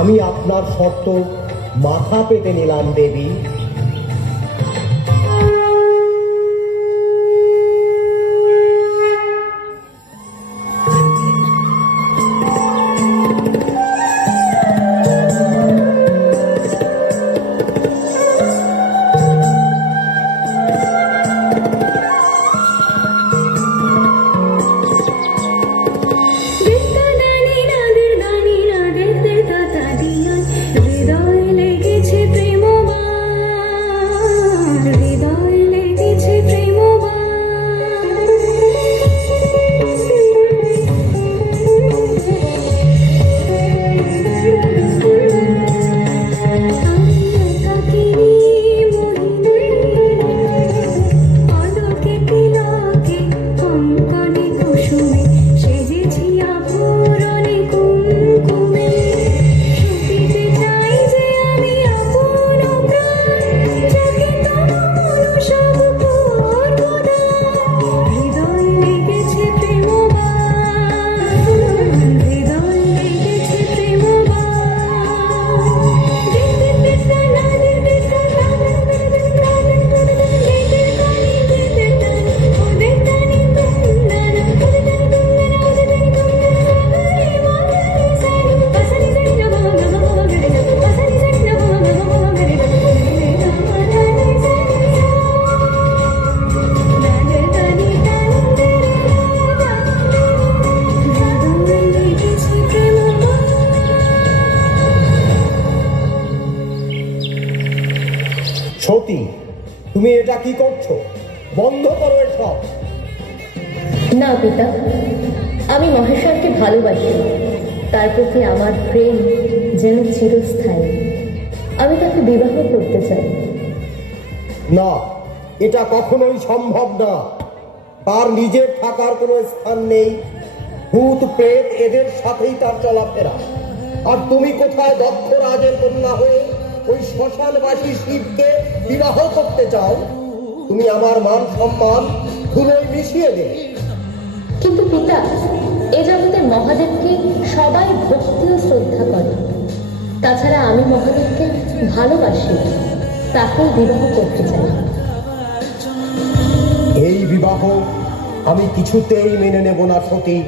আমি আপনার শর্ত মাথা পেতে নিলাম দেবী। সতী, তুমি এটা কি করছো? বন্ধ করো এসব। না পিতা, আমি মহেশ্বরকে ভালোবাসি। তার প্রতি আমার প্রেম যেন চিরস্থায়ী। আমি তাকে বিবাহ করতে চাই। না, এটা কখনোই সম্ভব না। তার নিজের থাকার কোনো স্থান নেই। ভূত প্রেত এদের সাথেই তার চলাফেরা। আর তুমি কোথায় দক্ষ রাজের কন্যা হয়ে ওই শ্মশানবাসী শিবকে বিবাহ করতে চাও? তুমি আমার মান সম্মান ধুলোয় মিশিয়ে দেবে। কিন্তু পিতা, এ জগতের মহাদেবকে সবাই ভক্তি ও শ্রদ্ধা করে। তাছাড়া আমি মহাদেবকে ভালোবাসি, তাকেই বিবাহ করতে চাই। এই বিবাহ আমি কিছুতেই মেনে নেব না সতী।